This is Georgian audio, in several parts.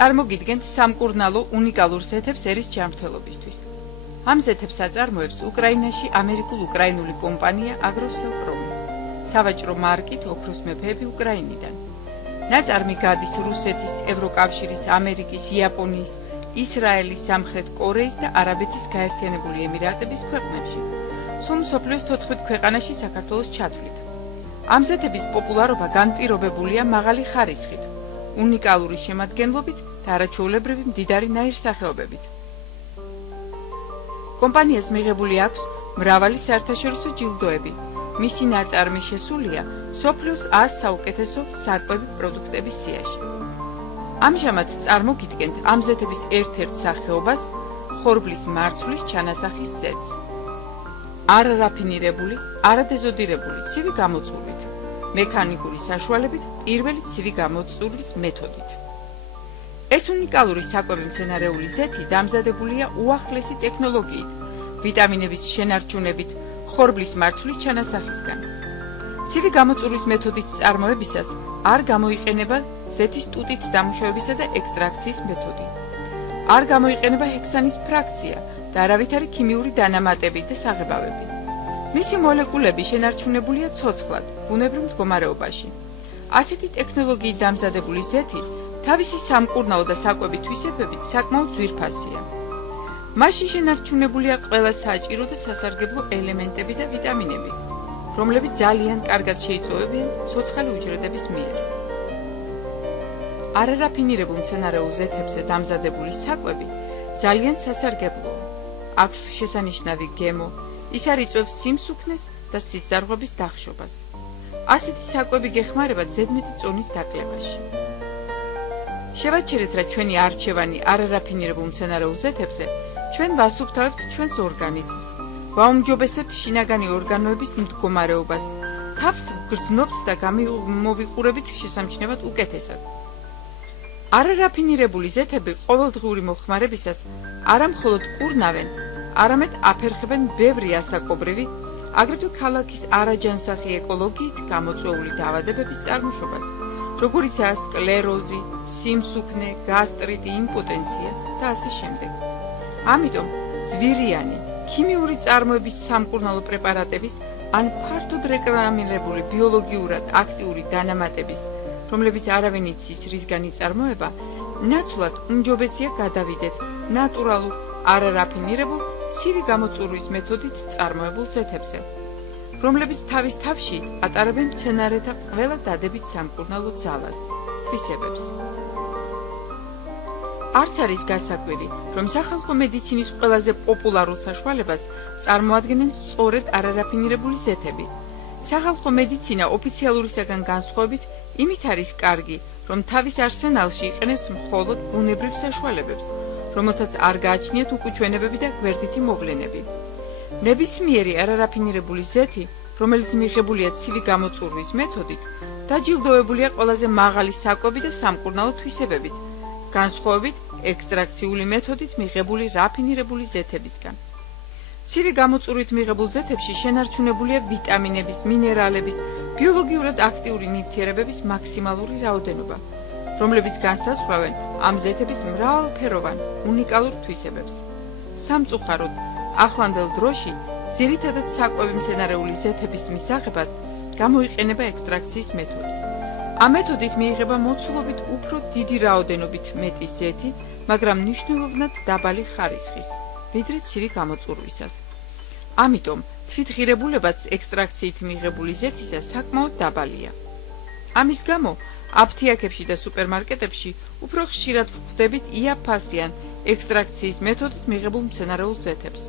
წარმოგიდგენთ სამკურნალო უნიკალურ ზეთებს ერის ჯანმრთელობისთვის. ამ ზეთებს აწარმოებს უკრაინაში ამერიკულ-უკრაინული კომპანია Agrosel-Prom. სავაჭრო მარკით ოქროს მეფეები უკრაინიდან. ნაწარმი გადის რუსეთის, ევროკავშირის, ამერიკის, იაპონიის, ისრაელის, სამხრეთ კორეის და არაბეთის გაერთიანებული ემირატების ქვეყნებში. სულ მსოფლიოს 14 ქვეყანაში საქართველოს ჩათვლით. ამ ზეთების პოპულარობა განპირობებულია მაღალი ხარისხით, უნიკალური შემადგენლობით და არაჩვეულებრივი მდიდარი ნაირსახეობებით. კომპანიას მიღებული აქვს მრავალი საერთაშორისო ჯილდოები. მისი ნაწარმი შესულია მსოფლიოს 100 საუკეთესო საკვები პროდუქტების სიაში. ამჟამად წარმოგიდგენთ ამ ზეთების ერთ-ერთ სახეობას, ხორბლის მარცვლის ჩანასახის ზეთს. არარაფინირებული, არადეზოდირებული ცივი გამოწვევით, მექანიკური საშუალებით, პირველი ცივი გამოწვევის მეთოდით. ეს უნიკალური საკვები მცენარეული ზეთი დამზადებულია უახლესი ტექნოლოგიით, ვიტამინების შენარჩუნებით, ხორბლის მარცვლის ჩანასახისგან. ცივი გამოწვევის მეთოდით წარმოებისას არ გამოიყენება ზეთის ტუტით დამუშავებისა და ექსტრაქციის მეთოდი. არ გამოიყენება ჰექსანის ფრაქცია და არავითარი ქიმიური დანამატები და საღებავები. მისი მოლეკულები შენარჩუნებულია ცოცხლად, ბუნებრივ მდგომარეობაში. ასეთი ტექნოლოგიით დამზადებული ზეთი თავისი სამკურნალო და საკვები თვისებებით საკმაოდ ძვირფასია. მასში შენარჩუნებულია ყველა საჭირო და სასარგებლო ელემენტები და ვიტამინები, რომლებიც ძალიან კარგად შეიწოვებიან ცოცხალი უჯრედების მიერ. არარაფინირებულ მცენარეულ ზეთებზე დამზადებული საკვები ძალიან სასარგებლოა. აქვს შესანიშნავი გემო, ის არ იწვევს სიმსუქნეს და სისხლძარღვების დახშობას. ასეთი საკვები გეხმარება ზედმეტი წონის დაკლებაში. შევაჩერეთ, რა ჩვენი არჩევანი არარაფინირებულ მცენარეულ ზეთებზე ჩვენ ვასუფთავებთ ჩვენს ორგანიზმს, ვაუმჯობესებთ შინაგანი ორგანოების მდგომარეობას, თავს ვგრძნობთ და გამოვიყურებით შესამჩნევად უკეთესად. არარაფინირებული ზეთები ყოველდღიური მოხმარებისას არა მხოლოდ კურნავენ, არამედ აფერხებენ ბევრი ასაკობრივი, აგრეთვე ქალაქის არაჯანსაღი ეკოლოგიით გამოწვეული დაავადებების წარმოშობას, როგორიცაა სკლეროზი, სიმსუქნე, გასტრიტი, იმპოტენცია და ასე შემდეგ. ამიტომ ძვირიანი, ქიმიური წარმოების სამკურნალო პრეპარატების ან ფართოდ რეკლამირებული ბიოლოგიურად აქტიური დანამატების, რომლებიც არავინ იცის რისგან იწარმოება, ნაცვლად უმჯობესია გადავიდეთ ნატურალურ, არარაფინირებულ, ცივი გამოწვევის მეთოდით წარმოებულ ზეთებზე, რომლებიც თავის თავში ატარებენ მცენარეთა ყველა დადებით სამკურნალო ძალას, თვისებებს. არც არის გასაკვირი, რომ სახალხო მედიცინის ყველაზე პოპულარულ საშუალებას წარმოადგენენ სწორედ არარაფინირებული ზეთები. სახალხო მედიცინა ოფიციალურისაგან განსხვავებით იმით არის კარგი, რომ თავის არსენალში იყენებს მხოლოდ ბუნებრივ საშუალებებს, რომელთაც არ გააჩნიათ უკუჩვენებები და გვერდითი მოვლენები. ნებისმიერი არარაფინირებული ზეთი, რომელიც მიღებულია ცივი გამოწვევის მეთოდით, დაჯილდოებულია ყველაზე მაღალი საკვები და სამკურნალო თვისებებით, განსხვავებით ექსტრაქციული მეთოდით მიღებული რაფინირებული ზეთებისგან. ცივი გამოწვევით მიღებულ ზეთებში შენარჩუნებულია ვიტამინების, მინერალების, ბიოლოგიურად აქტიური ნივთიერებების მაქსიმალური რაოდენობა, რომლებიც განსაზღვრავენ ამ ზეთების მრავალფეროვან, უნიკალურ თვისებებს. სამწუხაროდ, ახლანდელ დროში ძირითადად საკვები მცენარეული ზეთების მისაღებად გამოიყენება ექსტრაქციის მეთოდი. ამ მეთოდით მიიღება მოცულობით უფრო დიდი რაოდენობით მეტი ზეთი, მაგრამ მნიშვნელოვნად დაბალი ხარისხის, ვიდრე ცივი გამოწვევისას. ამიტომ თვითღირებულებაც ექსტრაქციით მიღებული ზეთისა საკმაოდ დაბალია. ამის გამო აფთიაქებში და სუპერმარკეტებში უფრო ხშირად ვხვდებით იაფფასიან ექსტრაქციის მეთოდით მიღებულ მცენარეულ ზეთებს,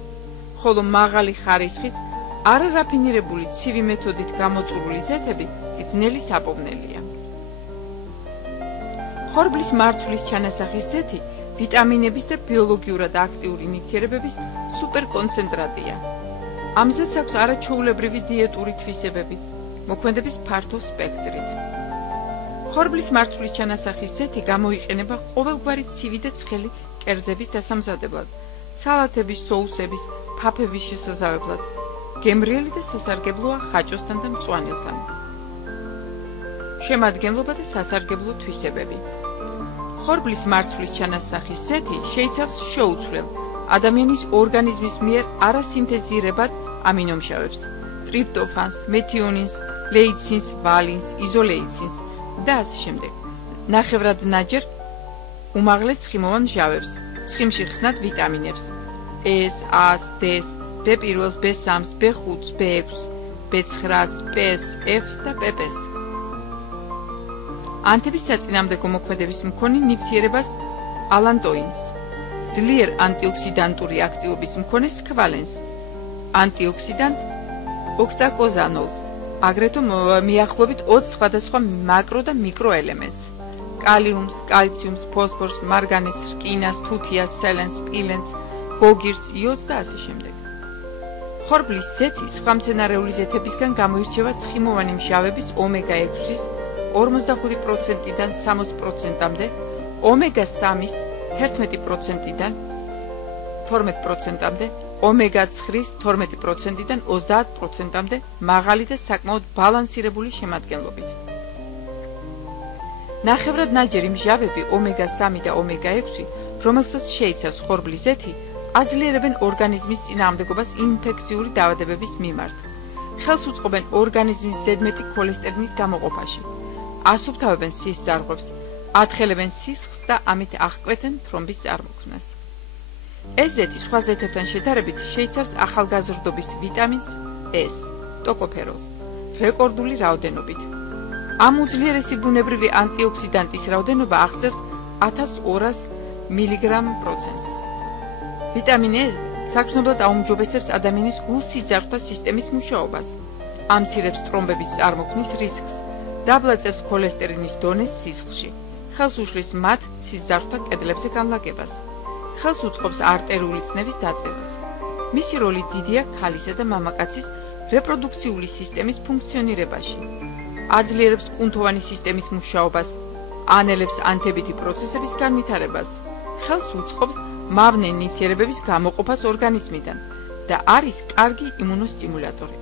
ხოლო მაღალი ხარისხის არარაფინირებული ცივი მეთოდით გამოწვეული ზეთები კი ძნელი საპოვნელია. ხორბლის მარცვლის ჩანასახის ზეთი ვიტამინების და ბიოლოგიურად აქტიური ნივთიერებების სუპერკონცენტრატია. ამ ზეთს აქვს არაჩვეულებრივი დიეტური თვისებები, მოქმედების ფართო სპექტრით. ხორბლის მარცვლის ჩანასახის ზეთი გამოიყენება ყოველგვარი ცივი და ცხელი კერძების დასამზადებლად, სალათების, соусების, ფაფების შესაზავებლად. გემრიელი და სასარგებლოა ხაჭოსთან და მწვანილთან. შემადგენლობა და სასარგებლო თვისებები. ხორბლის მარცვლის ჩანასახის ზეთი შეიცავს შეუცვლელ ადამიანის ორგანიზმის მიერ არასინთეზირებად ამინომჟავებს: ტრიპტოფანს, მეთიონინს, ლეიცინს, ვალინს, იზოლეიცინს და ასე შემდეგ. ნახევრად ნაჯერ უმაღლეს ცხიმოვან მჟავებს, ცხიმში ხსნად ვიტამინებს: E-ს, A-ს, D-ს, B1-ს, B3-ს, B5-ს, B6-ს, B9-ს, P-ს, F-ს და PP-ს. ანთების საწინააღმდეგო მოქმედების მქონე ნივთიერებას ალანტოინს, ძლიერ ანტიოქსიდანტური აქტივობის მქონე სქვალენს, ანტიოქსიდანტ ოქტაკოზანოლს, აგრეთვე მიახლოებით 20 სხვადასხვა მაკრო და მიკროელემენტს: კალიუმს, კალციუმს, ფოსფორს, მარგანეცს, რკინას, თუთიას, სელენს, სპილენს, გოგირდს, იოდს და ასე შემდეგ. ხორბლის ზეთი სხვა მცენარეული ზეთებისგან გამოირჩევა ცხიმოვანი მჟავების ომეგა-6-ის 45%-დან 60%-მდე, ომეგა-3-ის 11%-დან 12%-მდე, ომეგა-9-ის 12%-დან 30%-მდე მაღალი და საკმაოდ ბალანსირებული შემადგენლობით. ნახევრად ნაჯერი მჟავები ომეგა-3 და ომეგა-6, რომელსაც შეიცავს ხორბლის ზეთი, აძლიერებენ ორგანიზმის წინააღმდეგობას ინფექციური დაავადებების მიმართ. ხელს უწყობენ ორგანიზმის ზედმეტი ქოლესტერინის გამოყოფაში. ასუფთავებენ სისხლის ზარღვებს, ათხელებენ სისხლს და ამით აღკვეთენ თრომბის წარმოქმნას. ეს ზეთი სხვა ზეთებთან შედარებით შეიცავს ახალგაზრდობის ვიტამინს S, ტოკოფეროლს, რეკორდული რაოდენობით. ამ უძლიერესი ბუნებრივი ანტიოქსიდანტის რაოდენობა აღწევს 1200 მგ/პროცენტს. ვიტამინ E საგრძნობლად აუმჯობესებს ადამიანის გულ-სიძარღვთა სისტემის მუშაობას, ამცირებს ტრომბების წარმოქმნის რისკს, დაბლაწევს ქოლესტერინის დონეს სისხლში, ხელს უშლის მათ სიზარღვთა კედლებზე განლაგებას, ხელს უწყობს არტერიული წნევის დაწევას. მისი როლი დიდია ქალისა და მამაკაცის რეპროდუქციული სისტემის ფუნქციონირებაში. აძლიერებს კუნთოვანი სისტემის მუშაობას, ანელებს ანთებითი პროცესების განვითარებას, ხელს უწყობს მავნე ნივთიერებების გამოყოფას ორგანიზმიდან და არის კარგი იმუნოსტიმულატორი.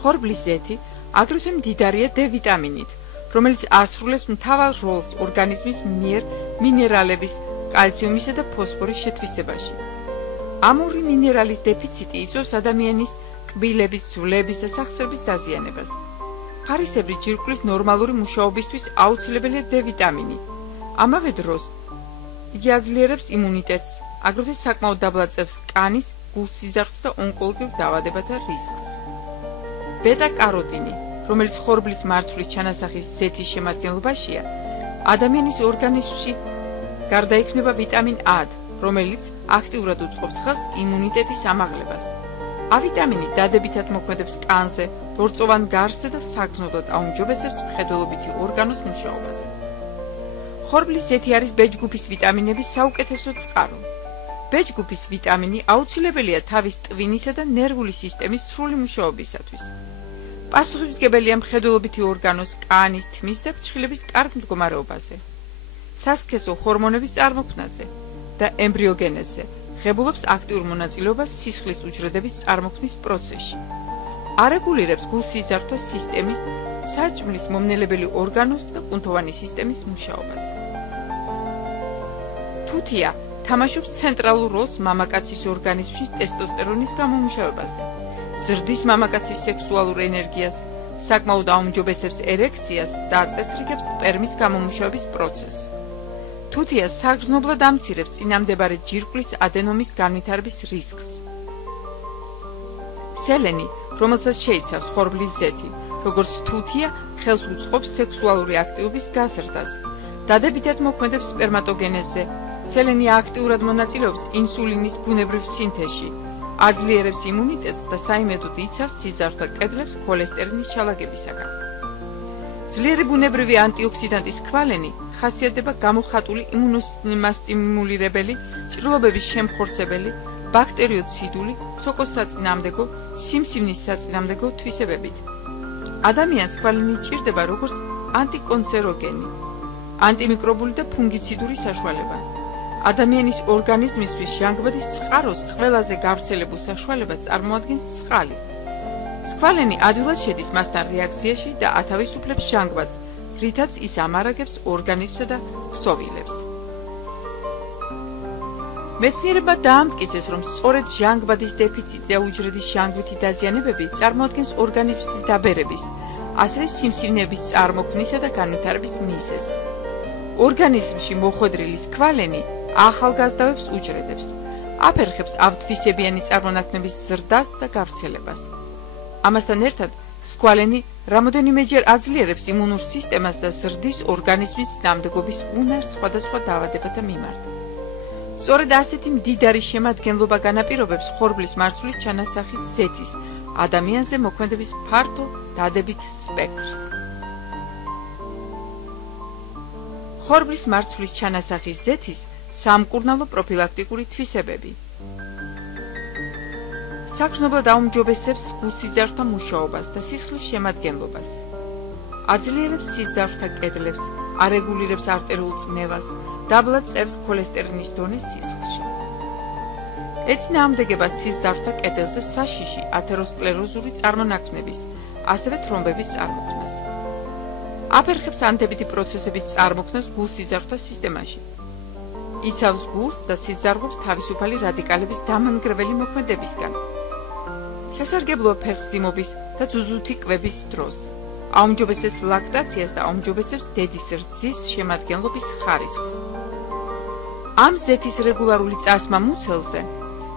ხორბლის ზეთი აგრეთვე მდიდარია D ვიტამინით, რომელიც ასრულებს მთავარ როლს ორგანიზმის მიერ მინერალების, კალციუმისა და ფოსფორის შეთვისებაში. ამ ორი მინერალის დეფიციტი იწვევს ადამიანის კბილების, ძვლების და სახსრების დაზიანებას. ფარისებრი ჯირკვლის ნორმალური მუშაობისთვის აუცილებელია D ვიტამინი. ამავე დროს იგი აძლიერებს იმუნიტეტს, აგრეთვე საკმაოდ დაბლაწევს კანის, გულ-სიზარღვთა და ონკოლოგიურ დაავადებათა რისკს. ბეტა-კაროტინი, რომელიც ხორბლის მარცვლის ჩანასახის ზეთის შემადგენლობაშია, ადამიანის ორგანიზმში გარდაიქმნება ვიტამინ A-დ, რომელიც აქტიურად უწყობს ხელს იმუნიტეტის ამაღლებას. A ვიტამინი დადებითად მოქმედებს კანზე, ლორწოვან გარსზე და საგრძნობლად აუმჯობესებს მხედველობითი ორგანოს მუშაობას. ხორბლის ზეთი არის B-ჯგუფის ვიტამინების საუკეთესო წყარო. B-ჯგუფის ვიტამინი აუცილებელია თავის ტვინისა და ნერვული სისტემის სრული მუშაობისათვის. პასუხისმგებელია მხედველობითი ორგანოს, კანის, თმის და ფრჩხილების კარგ მდგომარეობაზე, სასქესო ჰორმონების წარმოქმნაზე და ემბრიოგენეზზე, ღებულობს აქტიურ მონაწილეობას სისხლის უჯრედების წარმოქმნის პროცესში. არეგულირებს გულ-სიზარღვთა სისტემის, საჭმლის მომნელებელი ორგანოს და კუნთოვანი სისტემის მუშაობას. თუთია თამაშობს ცენტრალურ როლს მამაკაცის ორგანიზმში ტესტოსტერონის გამომუშავებაზე, ზრდის მამაკაცის სექსუალურ ენერგიას, საკმაოდ აუმჯობესებს ერექციას და აწესრიგებს სპერმის გამომუშავების პროცესს. თუთია საგრძნობლად ამცირებს წინამდებარე ჯირკვლის ადენომის განვითარების რისკს. სელენი, რომელსაც შეიცავს ხორბლის ზეთი, როგორც თუთია, ხელს უწყობს სექსუალური აქტივობის გაზრდას, დადებითად მოქმედებს სპერმატოგენეზზე. სელენი აქტიურად მონაწილეობს ინსულინის ბუნებრივ სინთეზში, აძლიერებს იმუნიტეტს და საიმედოდ იცავს სიზარღვთა კედლებს ქოლესტერინის ჩალაგებისაგან. ძლიერი ბუნებრივი ანტიოქსიდანტის სქვალენი ხასიათდება გამოხატული იმუნოსტიმულირებელი, ჭრილობების შემხორცებელი, ბაქტერიოციდული, სოკოს საწინააღმდეგო, სიმსივნის საწინააღმდეგო თვისებებით. ადამიანს სქვალენი ჭირდება როგორც ანტიკანცეროგენი, ანტიმიკრობული და ფუნგიციდური საშუალება. ადამიანის ორგანიზმისთვის ჟანგბადის წყაროს ყველაზე გავრცელებულ საშუალებას წარმოადგენს წყალი. სქვალენი ადვილად შედის მასთან რეაქციაში და ათავისუფლებს ჟანგბადს, რითაც ის ამარაგებს ორგანიზმსა და ქსოვილებს. მეცნიერებმა დაამტკიცეს, რომ სწორედ ჟანგბადის დეფიციტი და უჯრედის ჟანგვითი დაზიანებები წარმოადგენს ორგანიზმის დაბერების, ასევე სიმსივნეების წარმოქმნისა და განვითარების მიზეზს. ორგანიზმში მოხვედრილი სქვალენი ახალგაზრდავებს უჯრედებს, აფერხებს ავთვისებიანი წარმონაქმნების ზრდას და გავრცელებას. ამასთან ერთად, სქვალენი რამოდენიმეჯერ აძლიერებს იმუნურ სისტემას და ზრდის ორგანიზმის ნამდვილობის უნარს სხვადასხვა დაავადებათა მიმართ. სწორედ ასეთი მდიდარი შემადგენლობა განაპირობებს ხორბლის მარცვლის ჩანასახის ზეთის ადამიანზე მოქმედების ფართო დადებით სპექტრს. ხორბლის მარცვლის ჩანასახის ზეთის სამკურნალო პროფილაქტიკური თვისებები. საგრძნობლად აუმჯობესებს გულსიზარდთა მუშაობას და სისხლის შემადგენლობას. აძლიერებს სიზარდთა კედლებს, არეგულირებს არტერულ წნევას, დაბლად წერს ქოლესტერინის დონეს სისხლში. ეწინააღმდეგება სიზარდთა კედელზე საშიში ათეროსკლეროზული წარმონაქმნების, ასევე თრომბების წარმოქმნას. აფერხებს ანთებითი პროცესების წარმოქმნას გულსიზარდთა სისტემაში. იცავს გულს და სიზარღვებს თავისუფალი რადიკალების დამანგრეველი მოქმედებისგან. სასარგებლოა ფეხმძიმობის და ძუძუთი კვების დროს. აუმჯობესებს ლაქტაციას და აუმჯობესებს დედის რძის შემადგენლობის ხარისხს. ამ ზეთის რეგულარული წასმა მუცელზე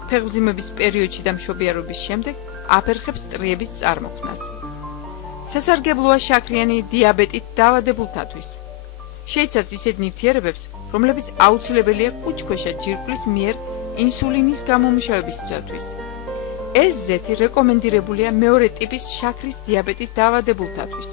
ფეხმძიმების პერიოდში და მშობიარობის შემდეგ აფერხებს სტრიების წარმოქმნას. სასარგებლოა შაქრიანი დიაბეტით დაავადებულთათვის. შეიცავს ისეთ ნივთიერებებს, რომლებიც აუცილებელია კუჭქვეშა ჯირკვლის მიერ ინსულინის გამომუშავებისათვის. ეს ზეთი რეკომენდირებულია მეორე ტიპის შაქრის დიაბეტით დაავადებულთათვის.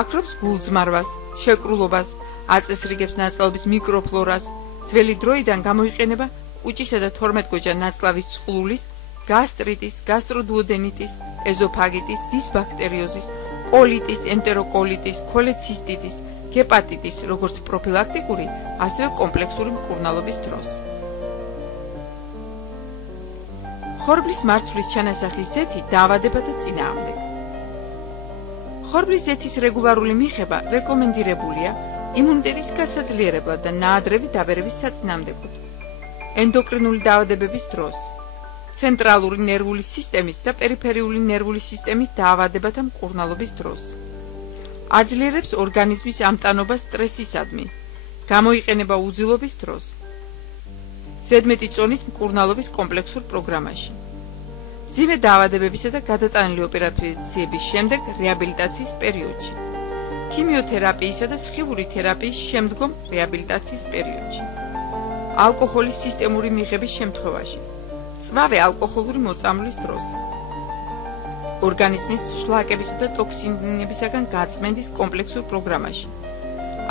აკრობს გულძმარვას, შეკრულობას, აწესრიგებს ნაწლავის მიკროფლორას, ძველი დროიდან გამოიყენება კუჭისა და 12-გოჯა ნაწლავის წყლულის, გასტრიტის, გასტროდუოდენიტის, ეზოფაგიტის, დისბაქტერიოზის, კოლიტის, ენტეროკოლიტის, ქოლეცისტიტის, ჰეპატიტის, როგორც პროფილაქტიკური, ასევე კომპლექსური მკურნალობის დროს. ხორბლის მარცვლის ჩანასახის ზეთი დაავადებათა წინააღმდეგ. ხორბლის ზეთის რეგულარული მიღება რეკომენდირებულია იმუნიტეტის გასაძლიერებლად და ნაადრევი დაბერების საწინააღმდეგოდ. ენდოკრინული დაავადებების დროს, ცენტრალური ნერვული სისტემის და პერიფერიული ნერვული სისტემის დაავადებათა მკურნალობის დროს. აძლიერებს ორგანიზმის ამტანობას სტრესისადმი, გამოიყენება უძილობის დროს. ზედმეტი წონის მკურნალობის კომპლექსურ პროგრამაში. მძიმე დაავადებებისა და გადატანილი ოპერაციების შემდეგ რეაბილიტაციის პერიოდში. ქიმიოთერაპიისა და სხივური თერაპიის შემდგომ რეაბილიტაციის პერიოდში. ალკოჰოლის სისტემური მიღების შემთხვევაში. წვავე ალკოჰოლური მოწამვლის დროს. ორგანიზმის შლაკებისა და ტოქსინებისაგან გაწმენდის კომპლექსურ პროგრამაში.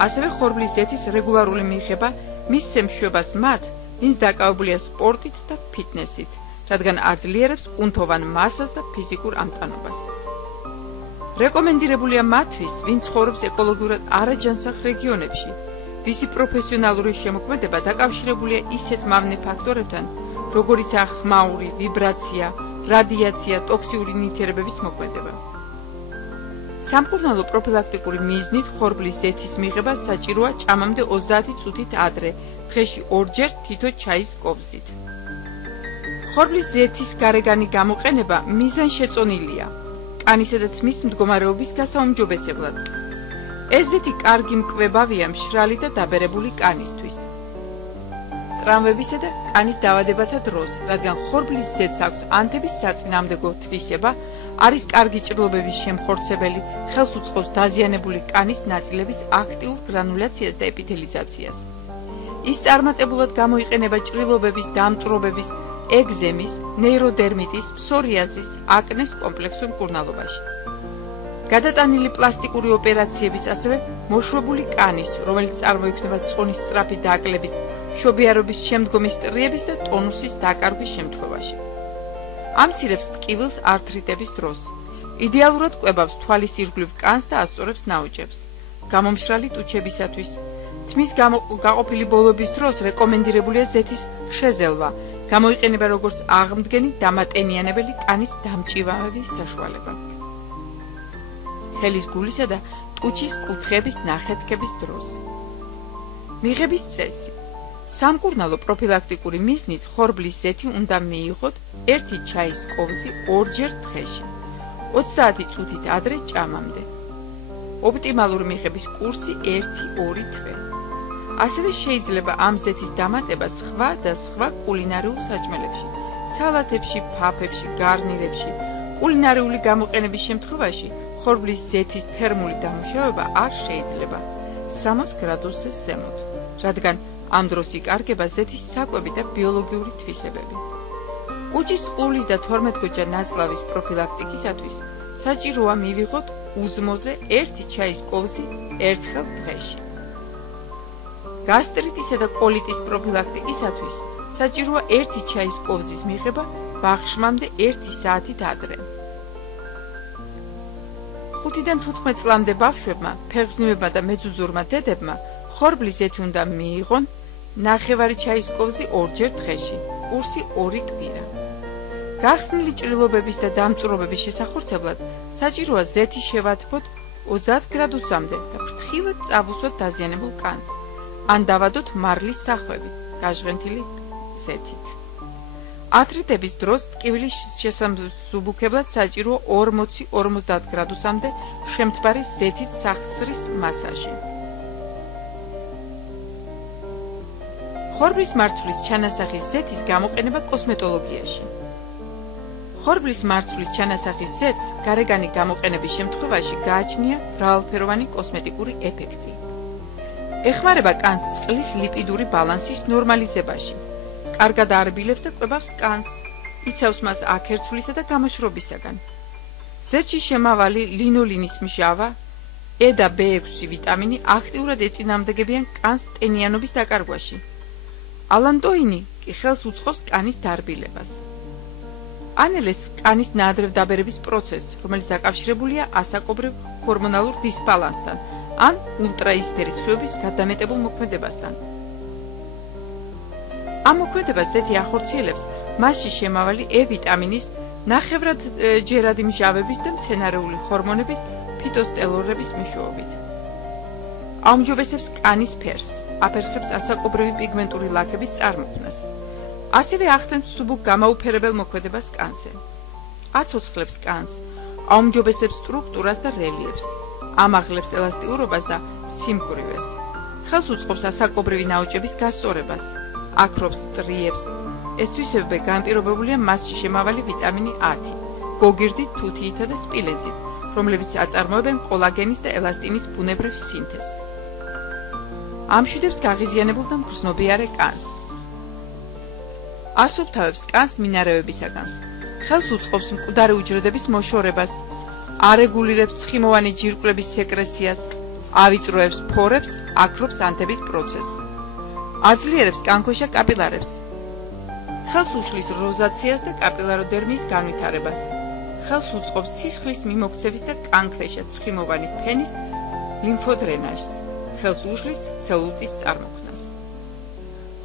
ასევე ხორბლის ზეთის რეგულარული მიღება მისცემ მშვებას მათ, ვინც დაკავებულია სპორტით და ფიტნესით, რადგან აძლიერებს კუნთოვან მასას და ფიზიკურ ამტანობას. რეკომენდირებულია მათთვის, ვინც ცხოვრობს ეკოლოგიურად არაჯანსაღ რეგიონებში, ვისი პროფესიონალური შემოქმედება დაკავშირებულია ისეთ მავნე ფაქტორებთან, როგორიცაა ხმაური, ვიბრაცია, რადიაცია, ტოქსიური ნივთიერებების მოქმედება. სამკურნალო პროფილაქტიკური მიზნით ხორბლის ზეთის მიღება საჭიროა ჭამამდე 30 წუთით ადრე, დღეში 2 ჯერ თითო ჩაის კოვზით. ხორბლის ზეთის გარეგანი გამოყენება მიზანშეწონილია კანისა და თმის მდგომარეობის გასაუმჯობესებლად. ეს ზეთი კარგი მკვლევავია მშრალი და დაბერებული კანისთვის. ტრამვებისა და კანის დაავადებათა დროს, რადგან ხორბლის ზეთს აქვს ანთების საწინააღმდეგო თვისება, არის კარგი ჭრილობების შემხორცებელი, ხელს უწყობს დაზიანებული კანის ნაწილების აქტიურ გრანულაციას და ეპითელიზაციას. ის წარმატებულად გამოიყენება ჭრილობების, დამწვრობების, ეგზემის, ნეიროდერმიტის, ფსორიაზის, აკნეს კომპლექსურ მკურნალობაში. გადატანილი პლასტიკური ოპერაციების, ასევე მოშვებული კანის, რომელიც წარმოიქმნება წონის სწრაფი დაკლების, მშობიარობის შემდგომი სტრიების და ტონუსის დაკარგვის შემთხვევაში. ამცირებს ტკივილს ართრიტების დროს. იდეალურად კვებავს თვალის ირგვლივ კანს და ასწორებს ნაოჭებს. გამომშრალი ტუჩებისათვის. თმის გაყოფილი ბოლოების დროს რეკომენდირებულია ზეთის შეზელვა. გამოიყენება როგორც აღმდგენი დამატენიანებელი კანის დამჭივავების საშუალება. ხელის გულისა და ტუჩის კუთხეების ნახეთქების დროს. მიღების წესი. სამკურნალო პროფილაქტიკური მიზნით ხორბლის ზეთი უნდა მიიღოთ 1 ჩაის კოვზი 2-ჯერ დღეში, 30 წუთით ადრე ჭამამდე. ოპტიმალური მიღების კურსი 1-2 თვე. ასევე შეიძლება ამ ზეთის დამატება სხვა და სხვა კულინარიულ საჭმელებში, სალათებში, ფაფებში, გარნირებში. კულინარიული გამოყენების შემთხვევაში ხორბლის ზეთის თერმული დამუშავება არ შეიძლება 60 გრადუსზე ზემოთ, რადგან ამ დროს იკარგება ზეთის საკვები და ბიოლოგიური თვისებები. კუჭის ყულის და 12-გოჯა ნაწლავის პროფილაქტიკისათვის საჭიროა მივიღოთ უზმოზე 1 ჩაის კოვზი ერთხელ დღეში. გასტრიტისა და კოლიტის პროფილაქტიკისათვის საჭიროა 1 ჩაის კოვზის მიღება ბაღშმამდე 1 საათით ადრე. 5-დან 15 წლამდე ბავშვებმა, ფეხმძიმებმა და მეძუძურმა დედებმა ხორბლის ზეთი უნდა მიიღონ 9 ჩაის კოვზი 2-ჯერ დღეში, კურსი 2 კვირა. გახსნილი ჭრილობების და დამწუხრობების შესახორცებლად საჭიროა ზეთი შევათბოთ 30 გრადუსამდე და ფრთხილად წავუსვოთ დაზიანებულ კანს, ან დავადოთ მარლის სახვევით, გაჟღენთილი ზეთით. ათრიტების დროს ტკივილის შესამსუბუქებლად საჭიროა 40-50 გრადუსამდე შემთბარი ზეთით სახსრის მასაჟი. ხორბლის მარცვლის ჩანასახის ზეთის გამოყენება კოსმეტოლოგიაში. ხორბლის მარცვლის ჩანასახის ზეთს გარეგანი გამოყენების შემთხვევაში გააჩნია მრავალფეროვანი კოსმეტიკური ეფექტი. ეხმარება კანს წყლის ლიპიდური ბალანსის ნორმალიზებაში. კარგად არბილებს და კვებავს კანს, იცავს მას აქერცვლისა და გამოშრობისაგან. ზეთში შემავალი ლინოლინის მჟავა, E და B6 ვიტამინი აქტიურად ეწინააღმდეგებიან კანს ტენიანობის დაკარგვაში. ალანტოინი კი ხელს უწყობს კანის დარბილებას. ანელეს კანის ნაადრევ დაბერების პროცესს, რომელიც დაკავშირებულია ასაკობრივ ჰორმონალურ დისბალანსთან ან ულტრაისფერის ხიობის გადამეტებულ მოქმედებასთან. ამ მოქმედებას ზეთი ახორციელებს მასში შემავალი E ვიტამინის, ნახევრად ჯერადი მჟავების და მცენარეული ჰორმონების ფიტოსტეროლების მეშვეობით. აუმჯობესებს კანის ფერს, აფერხებს ასაკობრივი პიგმენტური ლაქების წარმოქმნას. ასევე ახდენს მსუბუქ გამაუფერებელ მოქმედებას კანზე. აცოცხლებს კანს, აუმჯობესებს სტრუქტურას და რელიეფს, ამაღლებს ელასტიურობას და სიმკვრივეს. ხელს უწყობს ასაკობრივი ნაოჭების გასწორებას, აქრობს სტრიებს. ეს თვისებები განპირობებულია მასში შემავალი ვიტამინი A-ით, გოგირდით, თუთიითა და სპილენძით, რომლებიც აწარმოებენ კოლაგენის და ელასტინის ბუნებრივ სინთეზს. ამშვიდებს გაღიზიანებულ და მგრძნობიარე კანს. ასუფთავებს კანს მინარევებისაგან. ხელს უწყობს მკვდარი უჯრედების მოშორებას, არეგულირებს ცხიმოვანი ჯირკვლების სეკრეციას, ავიწროებს ფორებს, აქრობს ანთებით პროცესს. აძლიერებს კანქვეშა კაპილარებს. ხელს უშლის როზაციას და კაპილაროდერმიის განვითარებას. ხელს უწყობს სისხლის მიმოქცევის და კანქვეშა ცხიმოვანი ფენის ლიმფოდრენაჟს. ხელს უშლის ცელულიტის წარმოქმნას.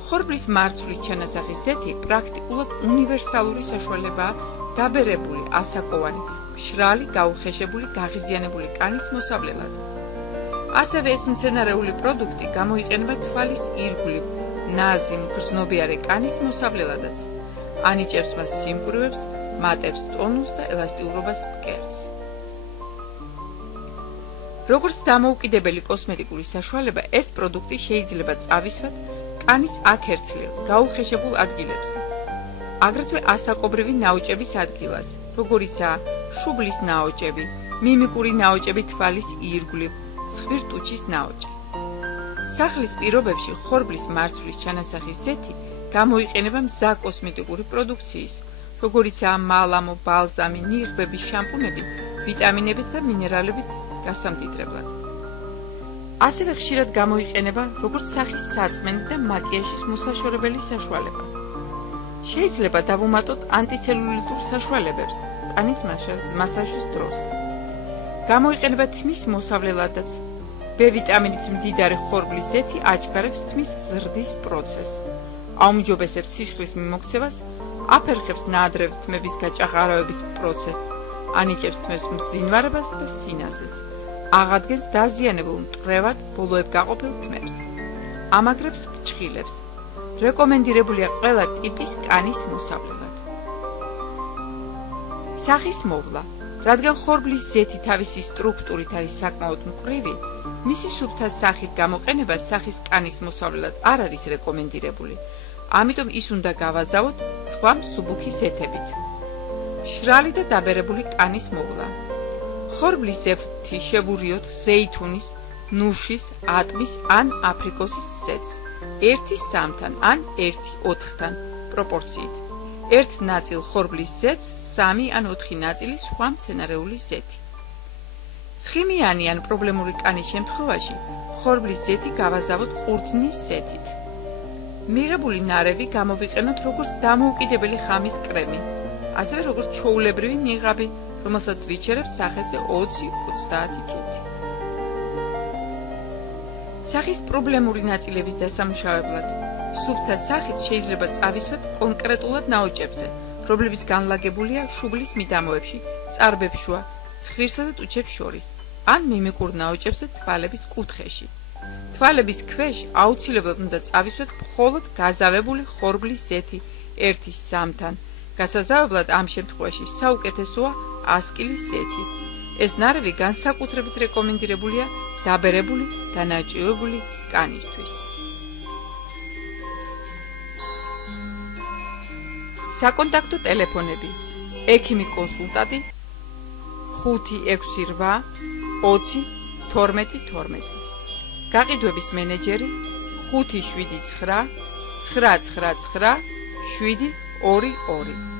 ხორბლის მარცვლის ჩანასახის ზეთი პრაქტიკულად უნივერსალური საშუალებაა დაბერებული, ასაკოვანი, მშრალი, გაუხეშებული, გაღიზიანებული კანის მოსავლელად. ასევე ეს მცენარეული პროდუქტი გამოიყენება თვალის ირგვლივ, ნაზი, მგრძნობიარე კანის მოსავლელადაც. ანიჭებს მას სიმკვრივებს, მატებს ტონუსს და ელასტიურობას მკერდს. როგორც დამოუკიდებელი კოსმეტიკური საშუალება, ეს პროდუქტი შეიძლება წავისვათ კანის აქერცლილ, გაუხეშებულ ადგილებზე. აგრეთვე ასაკობრივი ნაოჭების ადგილას, როგორიცაა შუბლის ნაოჭები, მიმიკური ნაოჭები თვალის ირგვლივ, ცხვირტუჩის ნაოჭი. სახლის პირობებში ხორბლის მარცვლის ჩანასახის ზეთი გამოიყენება მზა კოსმეტიკური პროდუქციის, როგორიცაა მალამო, ბალზამი, ნიღბები, შამპუნები, ვიტამინებით და მინერალებით გასამდიდრებლად. ასევე ხშირად გამოიყენება როგორც სახის საწმენდი და მაკიაჟის მოსაშორებელი საშუალება. შეიძლება დავუმატოთ ანტიცელულიტურ საშუალებებს კანის მასაჟის დროს. გამოიყენება თმის მოსავლელადაც. B ვიტამინით მდიდარი ხორბლის ზეთი აჩქარებს თმის ზრდის პროცესს, აუმჯობესებს სისხლის მიმოქცევას, აფერხებს ნაადრევ თმების გაჭაღარავების პროცესს, ანიჭებს თმებს მბზინვარებას და სინაზეს. აღადგენს დაზიანებულ მტვრევად ბოლოებ გაყოფილ თმებს. ამაგრებს ფრჩხილებს. რეკომენდირებულია ყველა ტიპის კანის მოსავლელად. სახის მოვლა. რადგან ხორბლის ზეთი თავისი სტრუქტურით არის საკმაოდ მკვრივი, მისი სუფთა სახით გამოყენება სახის კანის მოსავლელად არ არის რეკომენდირებული. ამიტომ ის უნდა გავაზავოთ სხვა მსუბუქი ზეთებით. მშრალი და დაბერებული კანის მოვლა. ხორბლის ზეთი შევურიოთ ზეითუნის, ნუშის, ატმის ან აფრიკოსის ზეთს 1:3-თან ან 1:4-თან პროპორციით. ერთ ნაწილ ხორბლის ზეთს 3 ან 4 ნაწილი სხვა მცენარეული ზეთი. ცხიმიანი ან პრობლემური კანის შემთხვევაში ხორბლის ზეთი გავაზავოთ ყურძნის ზეთით. მიღებული ნარევი გამოვიყენოთ როგორც დამოუკიდებელი ხამის კრემი, ასევე როგორც ჩვეულებრივი ნიღაბი, რომელსაც ვიჩერებთ სახეზე 20-30 წუთი. სახის პრობლემური ნაწილების დასამუშავებლად სუფთა სახით შეიძლება წავისვათ კონკრეტულად ნაოჭებზე, რომლებიც განლაგებულია შუბლის მიდამოებში, წარბებს შუა, ცხვირსა და ტუჩებს შორის, ან მიმიკურ ნაოჭებზე თვალების კუთხეში. თვალების ქვეშ აუცილებლად უნდა წავისვათ მხოლოდ გაზავებული ხორბლის ზეთი 1:3-თან. გასაზავებლად ამ შემთხვევაში საუკეთესოა ასკილის ზეთი. ეს ნარევი განსაკუთრებით რეკომენდირებულია დაბერებული და ნაჭიოებული კანისთვის. საკონტაქტო ტელეფონები: ექიმი კონსულტანტი 568 20 12 12. გაყიდვების მენეჯერი 579 999 722.